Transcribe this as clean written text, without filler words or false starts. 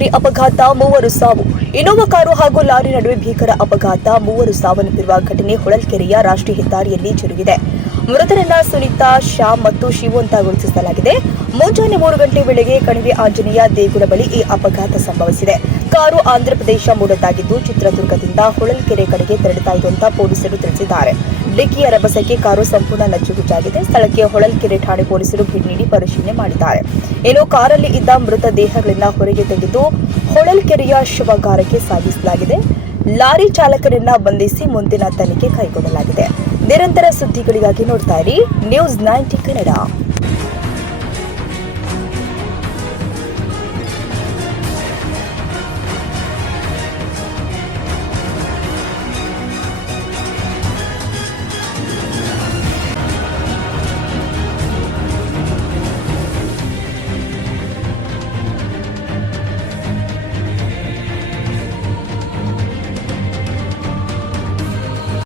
Lorry ಅಪಘಾತ, 3 ಸಾವು. Innova car ಹಾಗೂ ಲಾರಿ ನಡುವೆ ಭೀಕರ ಅಪಘಾತ, 3 ಸಾವನ್ನಪ್ಪಿರುವ ಘಟನೆ ಹೊಳಲ್ಕೆರೆಯ ರಾಷ್ಟ್ರೀಯ ಹೆದ್ದಾರಿಯಲ್ಲಿ ಜರುಗಿದೆ. ಮೃತರನ್ನ ಸುನೀತಾ, ಶ್ಯಾಮ್ ಮತ್ತು ಶಿವು ಅಂತ ಗುರುತಿಸಲಾಗಿದೆ. ಮುಂಜಾನೆ 3 ಗಂಟೆ ವೇಳೆಗೆ ಕಣಿವೆ ಆಂಜನೇಯ ದೇಗುಲ ಬಳಿ ಈ ಅಪಘಾತ ಸಂಭವಿಸಿದೆ. ಕಾರು ಆಂಧ್ರಪ್ರದೇಶ ಮೂಲದ್ದಾಗಿದ್ದು ಚಿತ್ರದುರ್ಗದಿಂದ ಹೊಳಲ್ಕೆರೆ ಕಡೆಗೆ ತೆರಳುತ್ತಾ ಇದ್ದು ಅಂತ ಪೊಲೀಸರು ತಿಳಿಸಿದ್ದಾರೆ. ಡಿಕ್ಕಿಯ ರಭಸಕ್ಕೆ ಕಾರು ಸಂಪೂರ್ಣ ನಜ್ಜುಗುಜ್ಜಾಗಿದೆ. ಸ್ಥಳಕ್ಕೆ ಹೊಳಲ್ಕೆರೆ ಠಾಣೆ ಪೊಲೀಸರು ಭೇಟಿ ನೀಡಿ ಪರಿಶೀಲನೆ ಮಾಡಿದ್ದಾರೆ. ಇನ್ನು ಕಾರಲ್ಲಿ ಇದ್ದ ಮೃತ ದೇಹಗಳನ್ನ ಹೊರಗೆ ತೆಗೆದು ಹೊಳಲ್ಕೆರೆಯ ಶವಾಗಾರಕ್ಕೆ ಸಾಗಿಸಲಾಗಿದೆ. ಲಾರಿ ಚಾಲಕರನ್ನ ಬಂಧಿಸಿ ಮುಂದಿನ ತನಿಖೆ ಕೈಗೊಳ್ಳಲಾಗಿದೆ. ನಿರಂತರ ಸುದ್ದಿಗಳಿಗಾಗಿ ನೋಡ್ತಾ ಇರಿ ನ್ಯೂಸ್ 90 ಕನ್ನಡ.